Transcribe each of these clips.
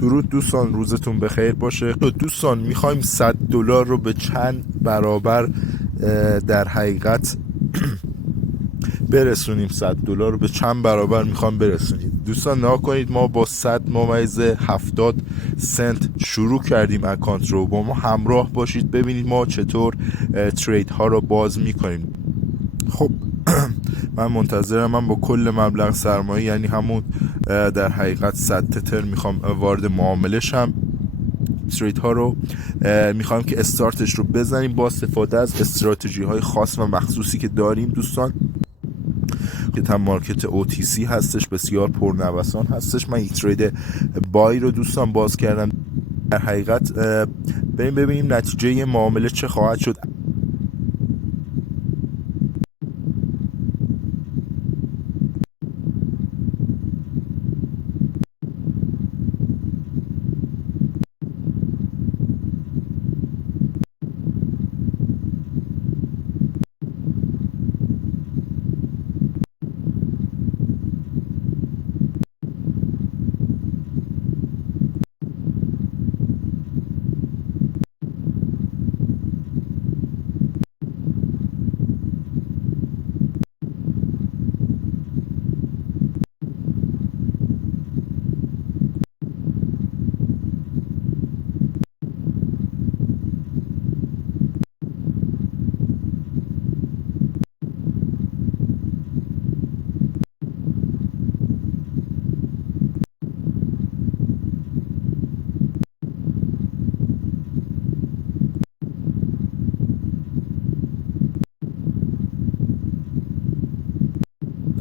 درود دوستان، روزتون بخیر باشه. دوستان میخوایم $100 رو به چند برابر در حقیقت برسونیم. $100 رو به چند برابر میخوام برسونیم. دوستان نها کنید، ما با 100.70 شروع کردیم اکانت رو. با ما همراه باشید ببینید ما چطور ترید ها رو باز میکنیم. خب من منتظرم. من با کل مبلغ سرمایه، یعنی همون در حقیقت 100 تتر میخوام وارد معامله شم. ترید ها رو میخوام که استارتش رو بزنیم با استفاده از استراتژی های خاص و مخصوصی که داریم دوستان، که هم مارکت OTC هستش، بسیار پرنوسان هستش. من یک ترید بای رو دوستان باز کردم. در حقیقت بریم ببینیم نتیجه معامله چه خواهد شد.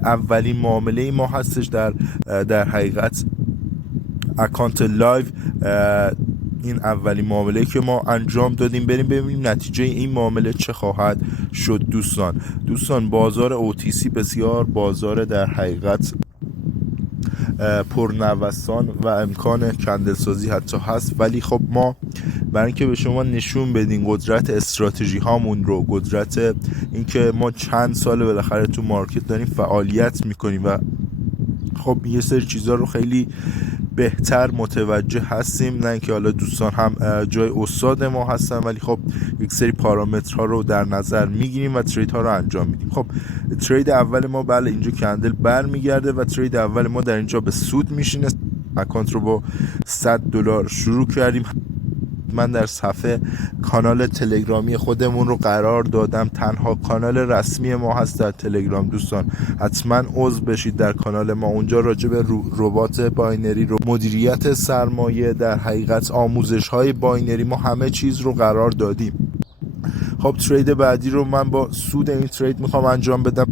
اولین معامله ما هستش در حقیقت اکانت لایو. این اولین معامله که ما انجام دادیم. بریم ببینیم نتیجه این معامله چه خواهد شد. دوستان بازار OTC بسیار بازار در حقیقت پرنوسان و امکان کندل سازی حتی هست، ولی خب ما برای اینکه به شما نشون بدیم قدرت استراتژی هامون رو، قدرت اینکه ما چند سال بالاخره تو مارکت داریم فعالیت میکنیم و خب یه سری چیزا رو خیلی بهتر متوجه هستیم. نه اینکه حالا دوستان هم جای استاد ما هستن، ولی خب یک سری پارامترها رو در نظر میگیریم و ترید ها رو انجام میدیم. خب ترید اول ما بله اینجا کندل برمیگرده و ترید اول ما در اینجا به سود میشینه. اکانت رو با $100 شروع کردیم. من در صفحه کانال تلگرامی خودمون رو قرار دادم. تنها کانال رسمی ما هست در تلگرام. دوستان حتما عضو بشید در کانال ما. اونجا راجع به ربات باینری رو، مدیریت سرمایه، در حقیقت آموزش های باینری، ما همه چیز رو قرار دادیم. خب ترید بعدی رو من با سود این ترید میخوام انجام بدم.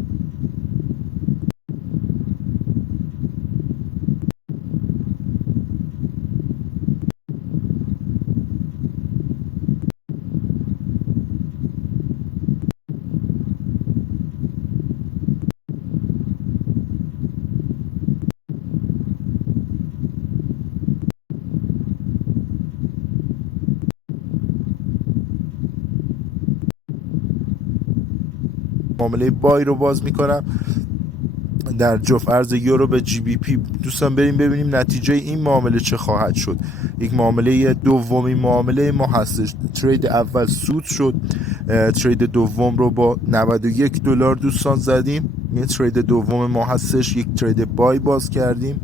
معامله بای رو باز میکنم در جفت ارز یورو به GBP. دوستان بریم ببینیم نتیجه این معامله چه خواهد شد. یک معامله دومی معامله ما هستش. ترید اول سود شد. ترید دوم رو با $91 دوستان زدیم. این ترید دوم ما هستش. یک ترید بای باز کردیم.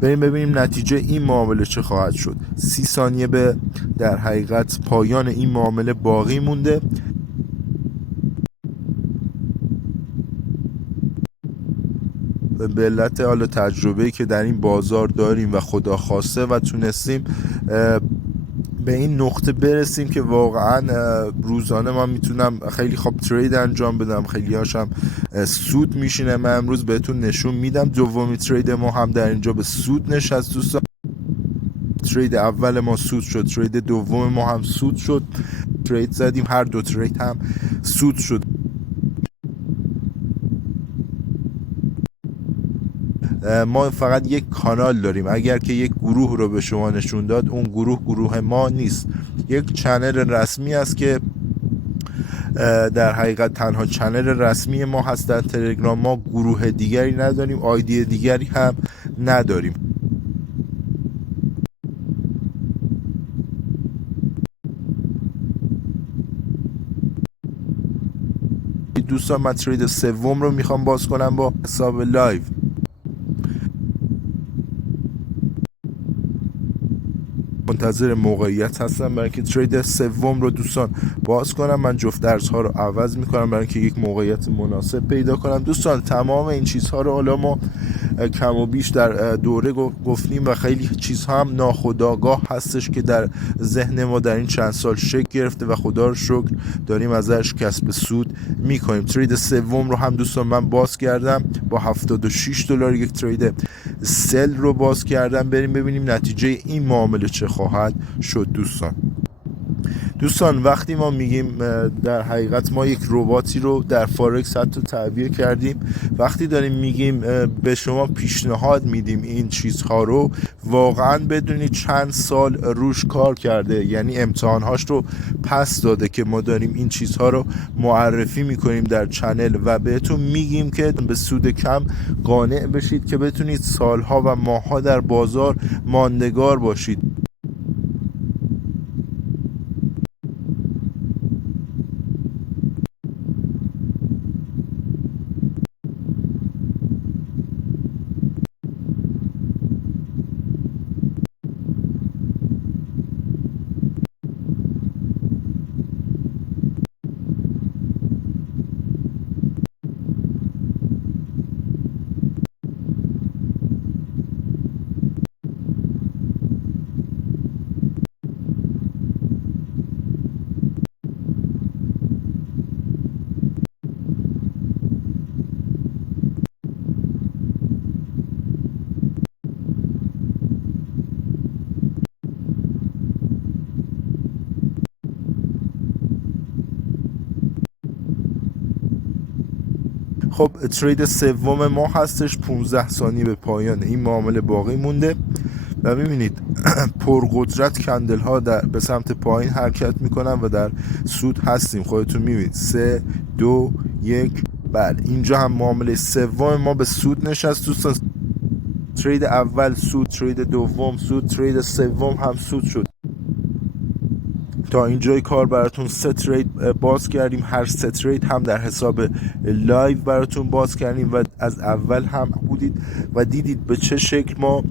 بریم ببینیم نتیجه این معامله چه خواهد شد. 30 ثانیه به در حقیقت پایان این معامله باقی مونده. به علت حالا تجربه‌ای که در این بازار داریم و خدا خواسته و تونستیم به این نقطه برسیم که واقعا روزانه ما میتونم خیلی خوب ترید انجام بدم، خیلی هاشم سود میشینه. من امروز بهتون نشون میدم. دومی ترید ما هم در اینجا به سود نشست دوستان. ترید اول ما سود شد، ترید دوم ما هم سود شد. ترید زدیم، هر دو ترید هم سود شد. ما فقط یک کانال داریم. اگر که یک گروه رو به شما نشون داد، اون گروه ما نیست، یک چنل رسمی است که در حقیقت تنها چنل رسمی ما هست در تلگرام. ما گروه دیگری نداریم، آیدی دیگری هم نداریم. دوستان من ترید سوم رو میخوام باز کنم با حساب لایو. منتظر موقعیت هستم برای اینکه ترید سوم رو دوستان باز کنم. من جفت درس‌ها رو عوض میکنم برای اینکه یک موقعیت مناسب پیدا کنم. دوستان تمام این چیزها رو حالا ما کم و بیش در دوره گفتیم و خیلی چیزها هم ناخودآگاه هستش که در ذهن ما در این چند سال شکل گرفته و خدا رو شکر داریم ازش کسب سود میکنیم. ترید سوم رو هم دوستان من باز کردم با $76 یک ترید سل رو باز کردم. بریم ببینیم نتیجه این معامله چه خواهد شد. دوستان وقتی ما میگیم در حقیقت ما یک رباتی رو در فارکس حتی تعبیه کردیم، وقتی داریم میگیم به شما پیشنهاد میدیم این چیزها رو، واقعا بدونید چند سال روش کار کرده، یعنی امتحانهاش رو پس داده که ما داریم این چیزها رو معرفی میکنیم در چنل و بهتون میگیم که به سود کم قانع بشید که بتونید سالها و ماهها در بازار ماندگار باشید. خب ترید سوم ما هستش. 15 ثانیه به پایان این معامله باقی مونده و میبینید پرقدرت کندل ها به سمت پایین حرکت میکنن و در سود هستیم. خودتون میبینید 3 2 1. بله اینجا هم معامله سوم ما به سود نشست دوستان. ترید اول سود، ترید دوم سود، ترید سوم هم سود شد. تا اینجای کار براتون 3 ترید باز کردیم. هر 3 ترید هم در حساب لایو براتون باز کردیم و از اول هم بودید و دیدید به چه شکل ما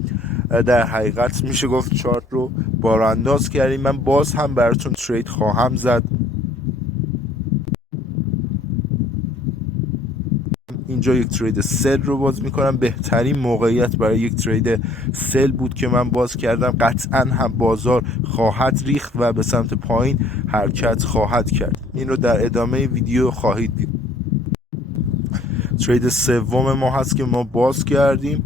در حقیقت میشه گفت چارت رو بارانداز کردیم. من باز هم براتون ترید خواهم زد. اینجا یک ترید سل رو باز میکنم. بهترین موقعیت برای یک ترید سل بود که من باز کردم. قطعا هم بازار خواهد ریخت و به سمت پایین حرکت خواهد کرد. این رو در ادامه ویدیو خواهید دید. ترید سوم ما هست که ما باز کردیم.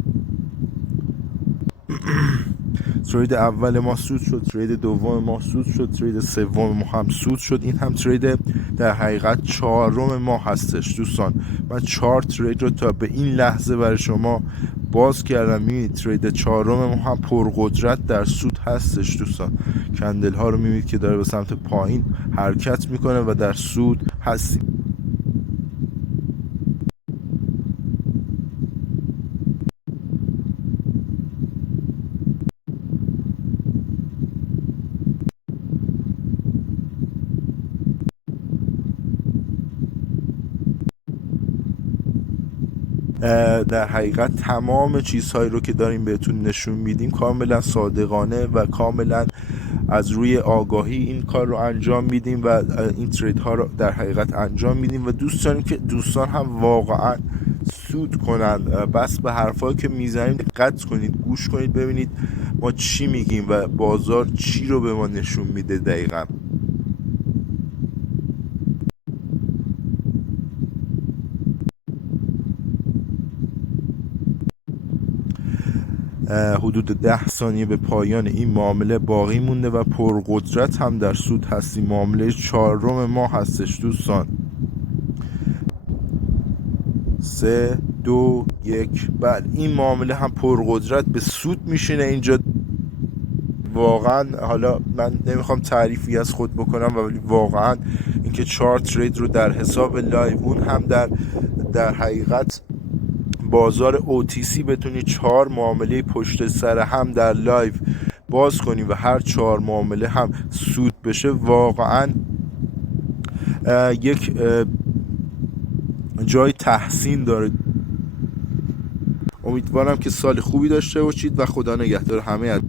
ترید اول ما سود شد، ترید دوم ما سود شد، ترید سوم ما هم سود شد. این هم ترید در حقیقت چهارم ما هستش دوستان. من 4 ترید رو تا به این لحظه برای شما باز کردم. میبینید ترید چهارم ما هم پرقدرت در سود هستش دوستان. کندل ها رو میبینید که داره به سمت پایین حرکت میکنه و در سود هستیم. در حقیقت تمام چیزهایی رو که داریم بهتون نشون میدیم کاملا صادقانه و کاملا از روی آگاهی این کار رو انجام میدیم و این ترید ها رو در حقیقت انجام میدیم و دوست داریم که دوستان هم واقعا سود کنن. بس به حرفایی که میزنیم دقت کنید، گوش کنید، ببینید ما چی میگیم و بازار چی رو به ما نشون میده دقیقا. حدود 10 ثانیه به پایان این معامله باقی مونده و پرقدرت هم در سود هستیم. معامله 4 ما هستش دوستان. 3 2 1 بله، این معامله هم پرقدرت به سود میشینه اینجا. واقعا حالا من نمیخوام تعریفی از خود بکنم ولی واقعا اینکه 4 ترید رو در حساب لایو، اون هم در حقیقت بازار OTC بتونی 4 معامله پشت سر هم در لایو باز کنی و هر 4 معامله هم سود بشه، واقعا یک جای تحسین داره. امیدوارم که سال خوبی داشته باشید و خدا نگهدار همه.